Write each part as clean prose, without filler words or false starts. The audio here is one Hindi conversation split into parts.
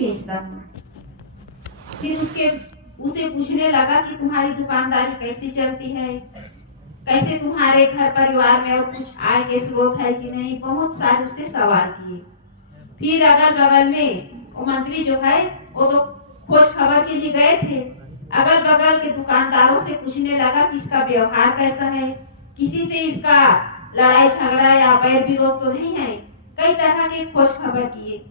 बेचता हूँ। फिर उसे पूछने लगा कि तुम्हारी दुकानदारी कैसे चलती है, कैसे तुम्हारे घर परिवार में और कुछ आय के स्रोत है कि नहीं। बहुत सारे उससे सवाल किए। फिर अगल बगल में वो मंत्री जो है वो तो खोज खबर के लिए गए थे। अगल बगल के दुकानदारों से पूछने लगा कि इसका व्यवहार कैसा है, किसी से इसका लड़ाई झगड़ा या बैर विरोध तो नहीं है। कई तरह के खोज खबर किए,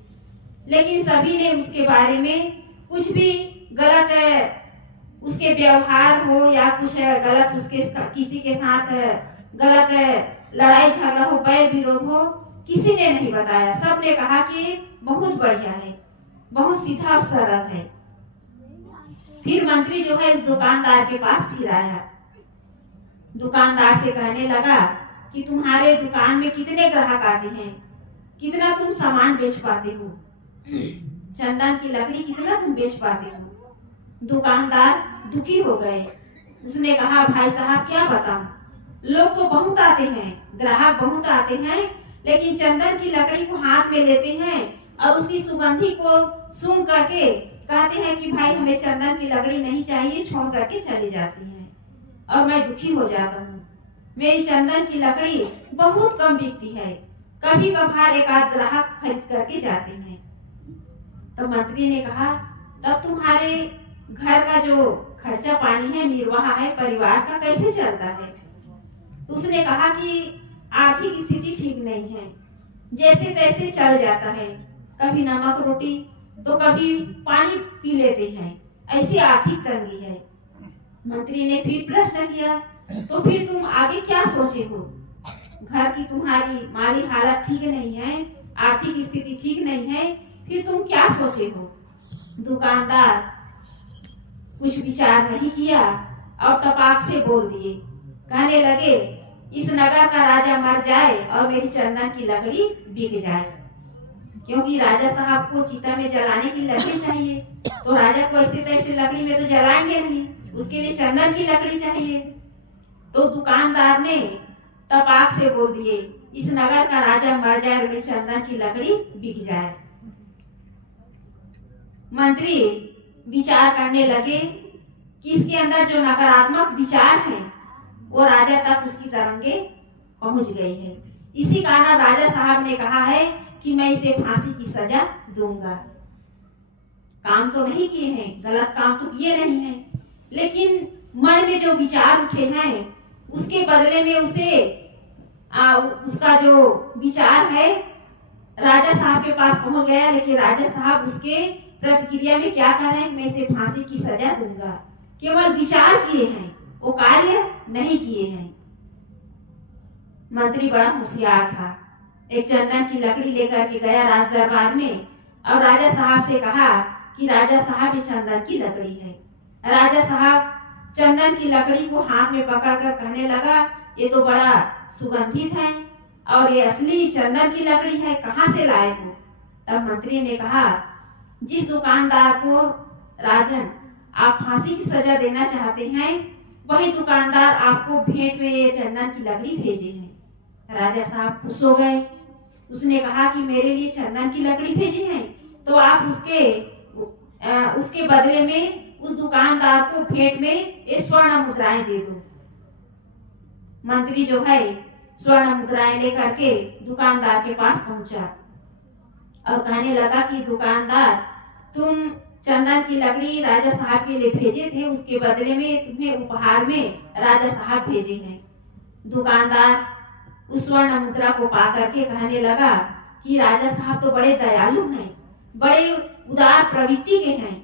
लेकिन सभी ने उसके बारे में कुछ भी गलत उसके व्यवहार हो या कुछ गलत उसके किसी के साथ गलत लड़ाई झगड़ा हो, बैर विरोध हो, किसी ने नहीं बताया। सब ने कहा कि बहुत बढ़िया है, बहुत सीधा और सरल है। फिर मंत्री जो है इस दुकानदार के पास फिर आया। दुकानदार से कहने लगा कि तुम्हारे दुकान में कितने ग्राहक आते हैं, कितना तुम सामान बेच पाते हो, चंदन की लकड़ी कितना तुम बेच पाते हो। दुकानदार दुखी हो गए। उसने कहा भाई साहब क्या बताऊं, लोग तो बहुत आते हैं, ग्राहक बहुत आते हैं, लेकिन चंदन की लकड़ी को हाथ में लेते हैं और उसकी सुगंधी को सूंघ करके कहते हैं कि भाई हमें चंदन की लकड़ी नहीं चाहिए, छोड़ करके चले जाती हैं और मैं दुखी हो जाता हूँ। मेरी चंदन की लकड़ी बहुत कम बिकती है, कभी कभार एक आध ग्राहक खरीद करके जाते हैं। तो मंत्री ने कहा तब तुम्हारे घर का जो खर्चा पानी है, निर्वाह है, परिवार का कैसे चलता है। तो उसने कहा कि आर्थिक स्थिति ठीक नहीं है, जैसे तैसे चल जाता है, कभी नमक रोटी तो कभी पानी पी लेते हैं, ऐसी आर्थिक तंगी है। मंत्री ने फिर प्रश्न किया तो फिर तुम आगे क्या सोचे हो, घर की तुम्हारी माली हालत ठीक नहीं है, आर्थिक स्थिति ठीक नहीं है, फिर तुम क्या सोचे हो। दुकानदार कुछ विचार नहीं किया और तपाक से बोल दिए। कहने लगे इस नगर का राजा मर जाए और मेरी चंदन की लकड़ी बिक जाए, क्योंकि राजा साहब को चिता में जलाने की लकड़ी चाहिए, तो राजा को ऐसे तैसे लकड़ी में तो जलाएंगे नहीं, उसके लिए चंदन की लकड़ी चाहिए। तो दुकानदार ने तपाक से बोल दिए इस नगर का राजा मर जाए और मेरी चंदन की लकड़ी बिक जाए। मंत्री विचार करने लगे कि इसके अंदर जो नकारात्मक विचार हैं वो राजा तक उसकी तरंगे पहुंच गई है। इसी कारण राजा साहब ने कहा है कि मैं इसे फांसी की सजा दूंगा। काम तो नहीं किए हैं, गलत काम तो किए नहीं हैं, लेकिन मन में जो विचार उठे हैं उसके बदले में उसे उसका जो विचार है राजा साहब के पास पहुंच गया। लेकिन राजा साहब उसके प्रतिक्रिया में क्या कह रहे हैं, मैं इसे फांसी की सजा दूंगा। केवल विचार किए हैं, वो कार्य नहीं किए हैं। मंत्री बड़ा होशियार था, एक चंदन की लकड़ी लेकर के गया राज दरबार में और राजा साहब से कहा कि राजा साहब ये चंदन की लकड़ी है। राजा साहब चंदन की लकड़ी को हाथ में पकड़कर कहने लगा ये तो बड़ा सुगंधित है और ये असली चंदन की लकड़ी है, कहाँ से लाए हो। तब मंत्री ने कहा जिस दुकानदार को राजन आप फांसी की सजा देना चाहते हैं वही दुकानदार आपको भेंट में ये चंदन की लकड़ी भेजे हैं। राजा साहब खुश हो गए। उसने कहा कि मेरे लिए चंदन की लकड़ी भेजी है तो आप उसके बदले में उस दुकानदार को भेंट में ये स्वर्ण मुद्राएं दे दो। मंत्री जो है स्वर्ण मुद्राएं लेकर के दुकानदार के पास पहुंचा और कहने लगा कि दुकानदार तुम चंदन की लकड़ी राजा साहब के लिए भेजे थे, उसके बदले में तुम्हें उपहार में राजा साहब भेजे हैं। दुकानदार उस स्वर्ण मुद्रा को पा करके कहने लगा कि राजा साहब तो बड़े दयालु हैं, बड़े उदार प्रवृत्ति के हैं।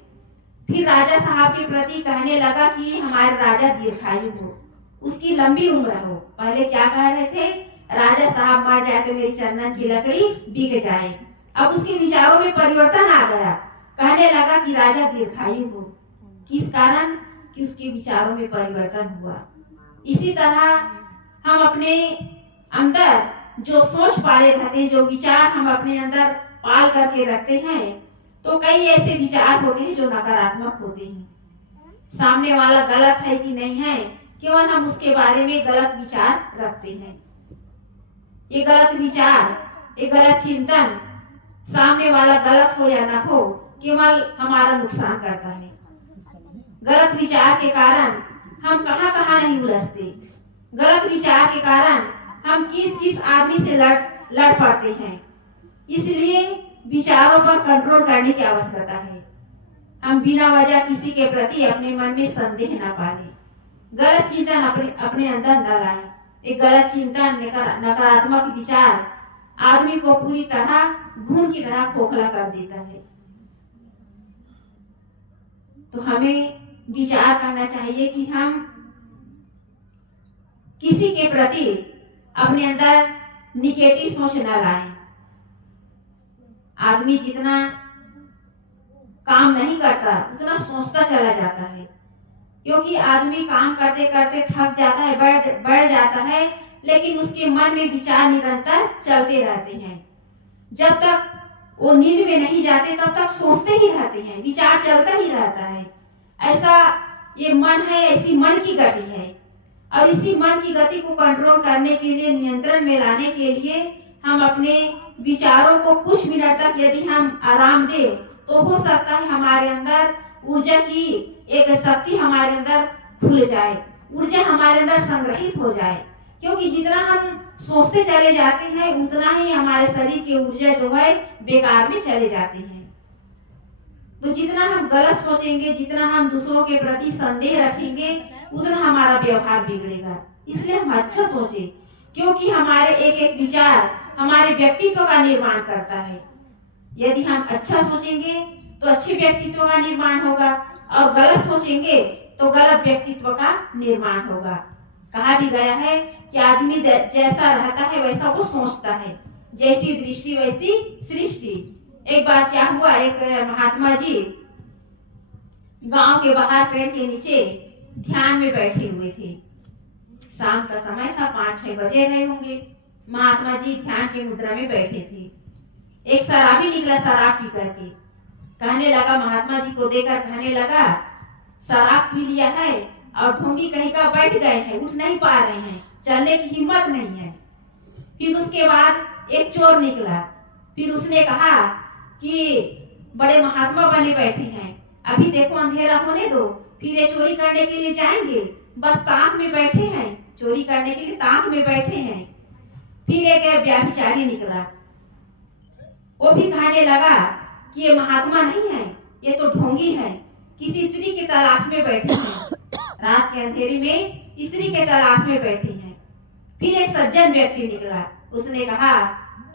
फिर राजा साहब के प्रति कहने लगा कि हमारे राजा दीर्घायु हो, उसकी लंबी उम्र हो। पहले क्या कह रहे थे, राजा साहब मर जाए तो मेरी चंदन की लकड़ी बिक जाए। अब उसके विचारों में परिवर्तन आ गया, कहने लगा कि राजा दीर्घायु हो। किस कारण, कि उसके विचारों में परिवर्तन हुआ। इसी तरह हम अपने अंदर जो सोच पाले रहते हैं, जो विचार हम अपने अंदर पाल करके रखते हैं, तो कई ऐसे विचार होते हैं जो नकारात्मक होते हैं। सामने वाला गलत है कि नहीं है, केवल हम उसके बारे में गलत विचार रखते हैं। ये गलत विचार, ये गलत चिंतन, सामने वाला गलत हो या ना हो, केवल हमारा नुकसान करता है। गलत विचार के कारण हम कहाँ कहाँ नहीं उलझते। गलत विचार के कारण हम किस किस आदमी से लड़ पड़ते हैं। इसलिए विचारों पर कंट्रोल करने की आवश्यकता है। हम बिना वजह किसी के प्रति अपने मन में संदेह न पालें। गलत चिंतन अपने अंदर न लाएं। एक गलत चिंतन, नकारात्मक विचार आदमी को पूरी तरह घून की तरह खोखला कर देता है। तो हमें विचार करना चाहिए कि हम किसी के प्रति अपने अंदर निगेटिव सोच न लाएं। आदमी जितना काम नहीं करता उतना सोचता चला जाता है, क्योंकि आदमी काम करते करते थक जाता है, बढ़ जाता है, लेकिन उसके मन में विचार निरंतर चलते रहते हैं। जब तक वो नींद में नहीं जाते तब तक सोचते ही रहते हैं, विचार चलता ही रहता है। ऐसा ये मन है, ऐसी मन की गति है। और इसी मन की गति को कंट्रोल करने के लिए, नियंत्रण में लाने के लिए हम अपने विचारों को कुछ मिनट तक यदि हम आराम दें तो हो सकता है हमारे अंदर ऊर्जा की एक शक्ति हमारे अंदर खुल जाए, ऊर्जा हमारे अंदर संग्रहित हो जाए। क्योंकि जितना हम सोचते चले जाते हैं उतना ही हमारे शरीर की ऊर्जा जो है बेकार में चले जाती है। तो जितना हम गलत सोचेंगे, जितना हम दूसरों के प्रति संदेह रखेंगे, उतना हमारा व्यवहार बिगड़ेगा। इसलिए हम अच्छा सोचें, क्योंकि हमारे एक एक विचार हमारे व्यक्तित्व का निर्माण करता है। यदि हम अच्छा सोचेंगे तो अच्छे व्यक्तित्व का निर्माण होगा, और गलत सोचेंगे तो गलत व्यक्तित्व का निर्माण होगा। कहा भी गया है कि आदमी जैसा रहता है वैसा वो सोचता है, जैसी दृष्टि वैसी सृष्टि। एक बार क्या हुआ, एक महात्मा जी गांव के बाहर पेड़ के नीचे ध्यान में बैठे हुए थे। शाम का समय था, 5-6 बजे रहे होंगे। महात्मा जी ध्यान की मुद्रा में बैठे थे। एक शराबी निकला शराब पी करके, कहने लगा, महात्मा जी को देखकर कहने लगा, शराब पी लिया है और ढोंगी कहीं का बैठ गए हैं, उठ नहीं पा रहे हैं, चलने की हिम्मत नहीं है। फिर उसके बाद एक चोर निकला। फिर उसने कहा कि बड़े महात्मा बने बैठे हैं, अभी देखो अंधेरा होने दो, फिर ये चोरी करने के लिए जाएंगे, बस ताक में बैठे हैं, चोरी करने के लिए ताक में बैठे हैं। फिर एक व्यभिचारी निकला, वो भी कहने लगा कि ये महात्मा नहीं है, ये तो ढोंगी है, किसी स्त्री की तलाश में बैठे हैं, रात के अंधेरे में स्त्री के तलाश में बैठे हैं। फिर एक सज्जन व्यक्ति निकला, उसने कहा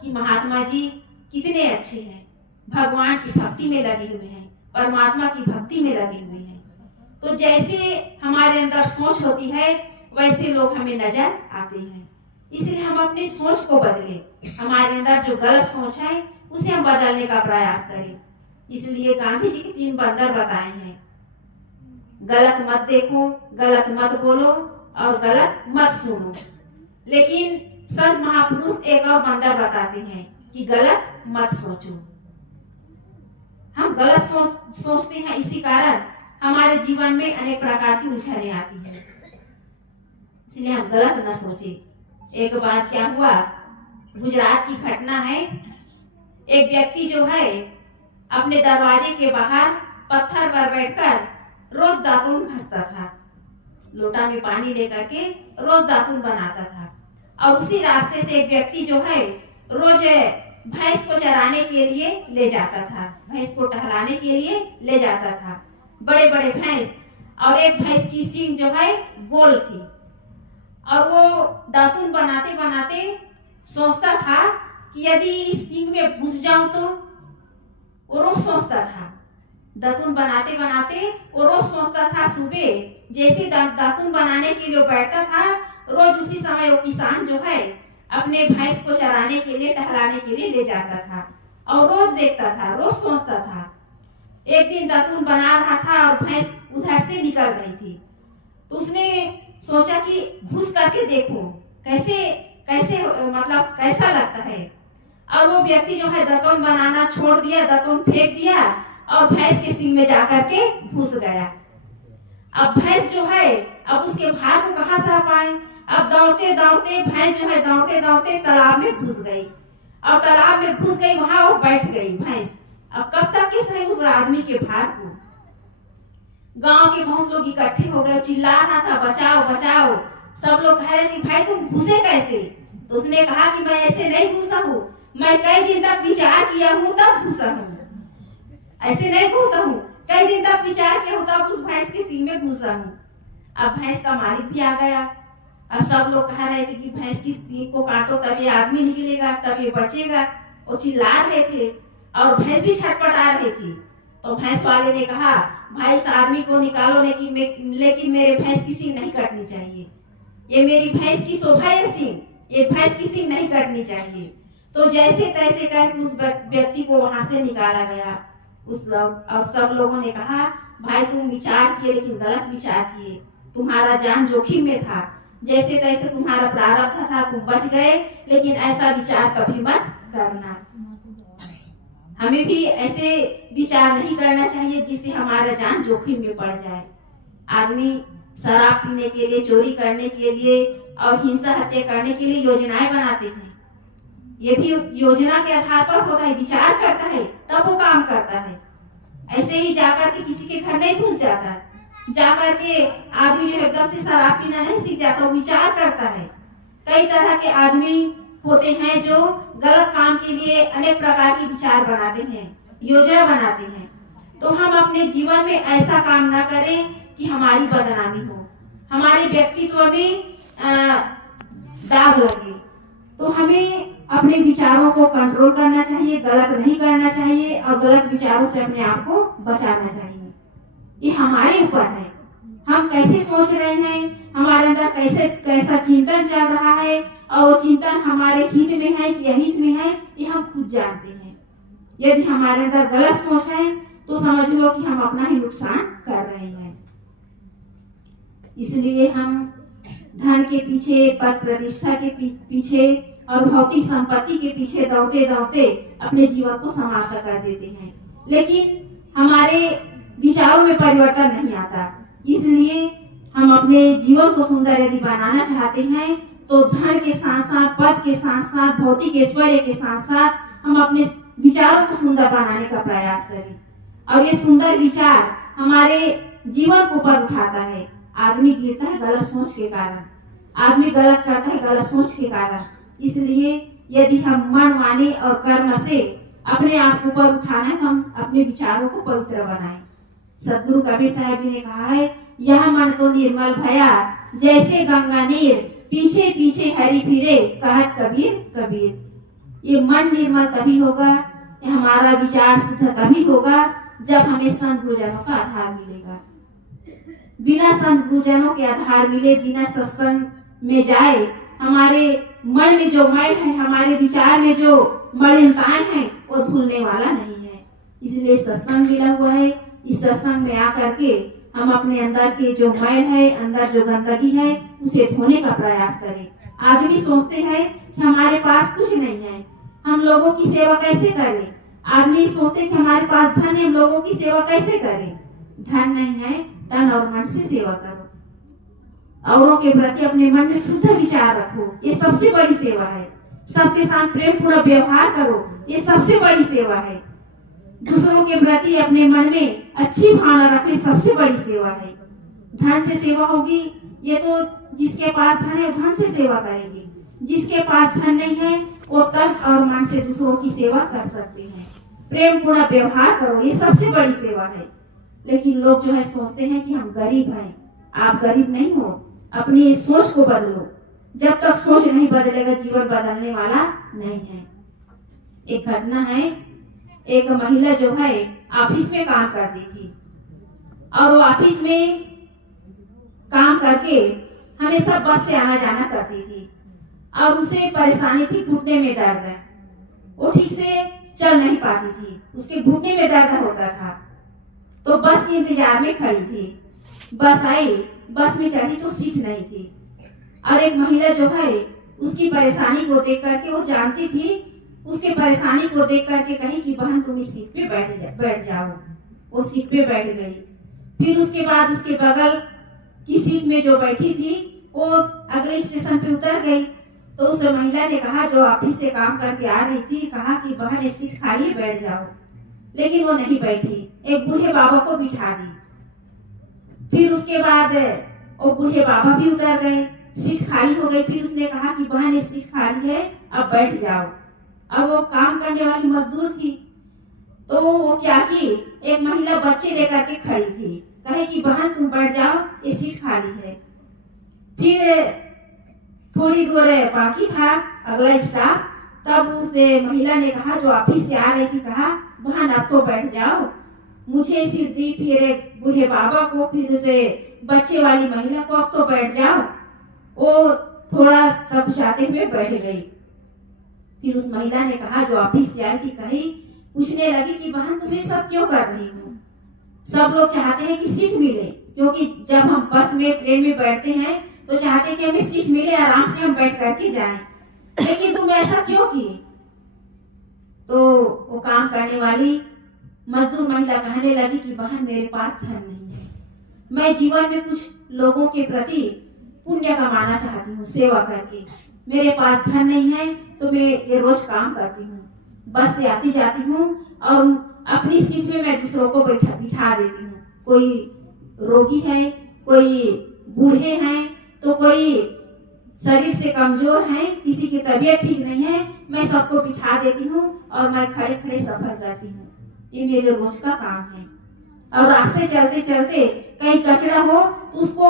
कि महात्मा जी कितने अच्छे हैं, भगवान की भक्ति में लगे हुए हैं, परमात्मा की भक्ति में लगे हुए हैं। तो जैसे हमारे अंदर सोच होती है वैसे लोग हमें नजर आते हैं। इसलिए हम अपनी सोच को बदलें, हमारे अंदर जो गलत सोच है उसे हम बदलने का प्रयास करें। इसलिए गांधी जी के 3 बंदर बताए हैं, गलत मत देखो, गलत मत बोलो और गलत मत सुनो। लेकिन संत महापुरुष एक और बंदर बताते हैं कि गलत मत सोचो। हम गलत सोचते हैं, इसी कारण हमारे जीवन में अनेक प्रकार की उलझनें आती हैं। इसलिए हम गलत न सोचें। एक बार क्या हुआ, गुजरात की घटना है। एक व्यक्ति जो है अपने दरवाजे के बाहर पत्थर पर बैठकर रोज दातुन घसता था, लोटा में पानी लेकर के रोज दातुन बनाता था। और उसी रास्ते से एक व्यक्ति जो है रोज भैंस को चराने के लिए ले जाता था, भैंस को टहलाने के लिए ले जाता था। बड़े बड़े भैंस, और एक भैंस की सींग जो है गोल थी, और वो दातुन बनाते बनाते सोचता था कि यदि इस सींग में घुस जाऊं तो। वो रोज सोचता था, दातुन बनाते बनाते वो रोज सोचता था। सुबह जैसे दातुन बनाने के लिए बैठता था, रोज उसी समय वो किसान जो है अपने भैंस को चराने के लिए, टहलाने के लिए ले जाता था, और रोज देखता था, रोज सोचता था। एक दिन दातुन बना रहा था और भैंस उधर से निकल गई थी, तो उसने सोचा कि घुस करके देखूं कैसे कैसे मतलब कैसा लगता है। और वो व्यक्ति जो है दातुन बनाना छोड़ दिया, दातुन फेंक दिया और भैंस के सींग में जाकर के घुस गया। अब भैंस जो है अब उसके भार को कहाँ सह पाए। अब दौड़ते दौड़ते भैंस जो है दौड़ते दौड़ते तालाब में घुस गई, और तालाब में घुस गई, वहां वो बैठ गई भैंस। अब कब तक के सहे उस आदमी के भार को। गांव के बहुत लोग इकट्ठे हो गए, चिल्ला रहा था बचाओ बचाओ। सब लोग कह रहे थे भाई तुम घुसे कैसे? तो उसने कहा कि मैं ऐसे नहीं घुसा हूँ, मैं कई दिन तक विचार किया हूँ तब घुसा हूँ, ऐसे नहीं घुसा हूँ। कई दिन तक विचार किया हूँ तब उस भैंस के सींग में घुसा हूँ। अब भैंस का मालिक भी आ गया। अब सब लोग कह रहे थे कि भैंस की सींग को काटो तब ये आदमी निकलेगा, तब ये बचेगा। वो चिल्ला रहे थे और भैंस भी छटपटा रही थी। तो भैंस वाले ने कहा भाई इस आदमी को निकालो, लेकिन मेरे भैंस की सींग नहीं कटनी चाहिए। ये मेरी भैंस की शोभा है सींग, ये भैंस की सींग नहीं कटनी चाहिए। तो जैसे तैसे कर उस व्यक्ति को वहां से निकाला गया। अब सब लोगों ने कहा भाई तुम विचार किए लेकिन गलत विचार किए, तुम्हारा जान जोखिम में था, जैसे तैसे तुम्हारा प्रारब्ध था तुम बच गए, लेकिन ऐसा विचार कभी मत करना। हमें भी ऐसे विचार नहीं करना चाहिए जिससे हमारा जान जोखिम में पड़ जाए। आदमी शराब पीने के लिए, चोरी करने के लिए और हिंसा हत्या करने के लिए योजनाएं बनाते हैं। ये भी योजना के आधार पर होता है, विचार करता है तब वो काम करता है। ऐसे ही जाकर के किसी के घर नहीं घुस जाता, जाकर के आदमी जो एकदम से शराब पीना नहीं सीख जाता, वो विचार करता है। कई तरह के आदमी होते हैं जो गलत काम के लिए अनेक प्रकार के विचार बनाते हैं, योजना बनाते हैं। तो हम अपने जीवन में ऐसा काम न करें कि हमारी बदनामी हो, हमारे व्यक्तित्व में दाग लगे। तो हमें अपने विचारों को कंट्रोल करना चाहिए, गलत नहीं करना चाहिए और गलत विचारों से अपने आप को बचाना चाहिए। ये हमारे ऊपर है, हम कैसे सोच रहे हैं, हमारे अंदर कैसा चिंतन चल रहा है और वो चिंतन हमारे हित में है कि अहित में है, ये हम खुद जानते हैं। यदि हमारे अंदर गलत सोच है तो समझ लो कि हम अपना ही नुकसान कर रहे हैं। इसलिए हम धन के पीछे, पद प्रतिष्ठा के पीछे और भौतिक संपत्ति के पीछे दौड़ते दौड़ते अपने जीवन को समाप्त कर देते हैं, लेकिन हमारे विचारों में परिवर्तन नहीं आता। इसलिए हम अपने जीवन को सुंदर यदि बनाना चाहते हैं तो धन के साथ साथ, पद के साथ साथ, भौतिक ऐश्वर्य के साथ साथ हम अपने विचारों को सुंदर बनाने का प्रयास करें। और ये सुंदर विचार हमारे जीवन को ऊपर उठाता है। आदमी गिरता है गलत सोच के कारण, आदमी गलत करता है गलत सोच के कारण। इसलिए यदि हम मन, वाणी और कर्म से अपने आप को ऊपर उठाना है तो हम अपने विचारों को पवित्र बनाएं। सदगुरु कबीर साहब जी ने कहा है, यह मन तो निर्मल भया जैसे गंगा नीर, पीछे पीछे हरि फिरे कहत कबीर कबीर। ये मन निर्मल तभी होगा, हमारा विचार शुद्ध तभी होगा जब हमें संत गुरुजनों का आधार मिलेगा। बिना संत गुरुजनों के आधार मिले, बिना सत्संग में जाए, हमारे मन में जो मैल है, हमारे विचार में जो मलिनताएं हैं, वो धुलने वाला नहीं है। इसलिए सत्संग मिला हुआ है। इस सत्संग में आकर के हम अपने अंदर के जो मैल है, अंदर जो गंदगी है, उसे धोने का प्रयास करें। आदमी सोचते हैं कि हमारे पास कुछ नहीं है, हम लोगों की सेवा कैसे करें। आदमी सोचते कि हमारे पास धन है, हम लोगों की सेवा कैसे करें। धन नहीं है, तन और मन से सेवा करो। औरों के प्रति अपने मन में शुद्ध विचार रखो, ये सबसे बड़ी सेवा है। सबके साथ प्रेम पूरा व्यवहार करो, ये सबसे बड़ी सेवा है। दूसरों के प्रति अपने मन में अच्छी भावना रखो, ये सबसे बड़ी सेवा है। धन से सेवा होगी, ये तो जिसके पास धन है धन से सेवा करेंगे। जिसके पास धन नहीं है वो तन और मन से दूसरों की सेवा कर सकते हैं। प्रेम पूरा व्यवहार करो, ये सबसे बड़ी सेवा है। लेकिन लोग जो है सोचते हैं कि हम गरीब हैं। आप गरीब नहीं हो, अपनी सोच को बदलो। जब तक सोच नहीं बदलेगा जीवन बदलने वाला नहीं है। एक घटना है, एक महिला जो है ऑफिस में काम करती थी और वो ऑफिस में काम करके हमेशा बस से आना जाना करती थी और उसे परेशानी थी, घुटने में दर्द है, वो ठीक से चल नहीं पाती थी, उसके घुटने में दर्द होता था। तो बस के इंतजार में खड़ी थी। बस आई, बस में चढ़ी तो सीट नहीं थी और एक महिला जो है उसकी परेशानी को देख करके, वो जानती थी उसके परेशानी को देख करके कही कि बहन तुम इस सीट पे बैठ जाओ। वो सीट पे बैठ गई। फिर उसके बाद उसके बगल की सीट में जो बैठी थी वो अगले स्टेशन पे उतर गई। तो उस महिला ने कहा, जो ऑफिस से काम करके आ रही थी, कहा कि बहन ये सीट खाली है, बैठ जाओ। लेकिन वो नहीं बैठी, एक बूढ़े बाबा को बिठा दी। फिर उसके बाद वो बूढ़े बाबा भी उतर गए, सीट खाली हो गई। फिर उसने कहा कि बहन ये सीट खाली है, अब बैठ जाओ। अब वो काम करने वाली मजदूर थी, तो वो क्या की, एक महिला बच्चे लेकर के खड़ी थी, कहे कि बहन तुम बैठ जाओ, ये सीट खाली है। फिर थोड़ी दूर बाकी था अगला स्टॉप, तब उस महिला ने कहा, जो ऑफिस से आ रही थी, कहा बहन अब तो बैठ जाओ। मुझे सीट दी, फिर एक बूढ़े बाबा को, फिर उसे बच्चे वाली महिला को, अब तो बैठ जाओ। वो थोड़ा सब चाहते हुए बैठ गई। फिर उस महिला ने कहा, जो ऑफिस से आई थी, कही पूछने लगी कि बहन तुम ये सब क्यों कर रही हो? सब लोग चाहते हैं कि सीट मिले, क्योंकि जब हम बस में ट्रेन में बैठते हैं तो चाहते हैं कि हमें सीट मिले, आराम से हम बैठ करके जाएं, लेकिन तुम ऐसा क्यों किए? तो वो काम करने वाली मजदूर महिला कहने लगी कि बहन मेरे पास धन नहीं है, मैं जीवन में कुछ लोगों के प्रति पुण्य कमाना चाहती हूँ सेवा करके, मेरे पास धन नहीं है, तो मैं ये रोज काम करती हूँ, बस से आती जाती हूँ और अपनी सीट में मैं दूसरों को बिठा देती हूँ। कोई रोगी है, कोई बूढ़े हैं, तो कोई शरीर से कमजोर है, किसी की तबीयत ठीक नहीं है, मैं सबको बिठा देती हूँ और मैं खड़े खड़े सफर करती हूँ। ये मेरे रोज का काम है। और रास्ते चलते चलते कहीं कचरा हो तो उसको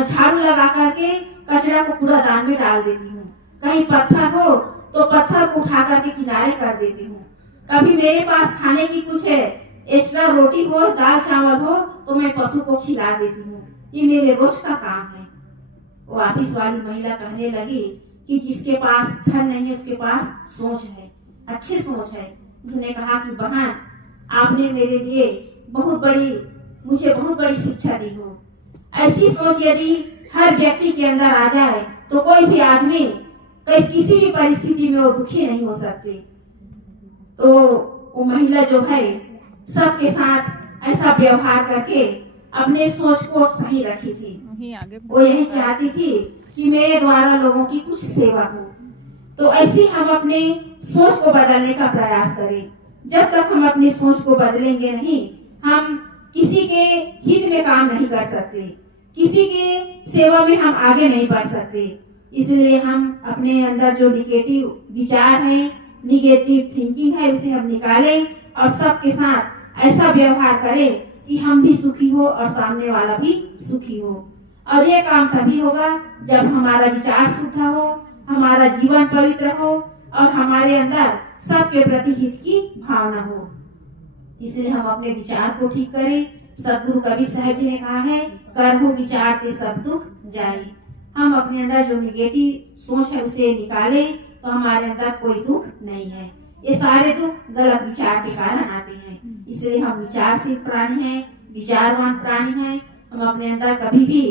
झाड़ू लगा करके कचरा को कूड़ादान में डाल देती हूँ। कहीं पत्थर हो तो पत्थर को उठा करके किनारे कर देती हूँ। कभी मेरे पास खाने की कुछ एक्स्ट्रा रोटी हो, दाल चावल हो, तो मैं पशु को खिला देती हूँ। ये मेरे रोज का काम है। वो ऑफिस वाली महिला कहने लगी कि जिसके पास धन नहीं है उसके पास सोच है, अच्छी सोच है। उसने कहा कि बहन आपने मेरे लिए मुझे बहुत बड़ी शिक्षा दी हो। ऐसी सोच यदि हर व्यक्ति के अंदर आ जाए तो कोई भी आदमी किसी भी परिस्थिति में वो दुखी नहीं हो सकते। तो वो महिला जो है सबके साथ ऐसा व्यवहार करके अपने सोच को सही रखी थी। वो यही चाहती थी कि मेरे द्वारा लोगों की कुछ सेवा हो। तो ऐसी हम अपने सोच को बदलने का प्रयास करें। जब तक हम अपनी सोच को बदलेंगे नहीं, हम किसी के हित में काम नहीं कर सकते, किसी के सेवा में हम आगे नहीं बढ़ सकते। इसलिए हम अपने अंदर जो निगेटिव विचार है, निगेटिव थिंकिंग है, उसे हम निकालें और सबके साथ ऐसा व्यवहार करें कि हम भी सुखी हो और सामने वाला भी सुखी हो। और ये काम तभी होगा जब हमारा विचार शुद्ध हो, हमारा जीवन पवित्र हो और हमारे अंदर सबके प्रति हित की भावना हो। इसलिए हम अपने विचार को ठीक करें। सदगुरु कबीर साहब जी ने कहा है, करहु विचार ते सब दुख जाए। हम अपने अंदर जो निगेटिव सोच है उसे निकालें तो हमारे अंदर कोई दुख नहीं है। ये सारे दुख गलत विचार के कारण आते हैं। इसलिए हम विचारशील प्राणी हैं, विचारवान प्राणी हैं। हम अपने अंदर कभी भी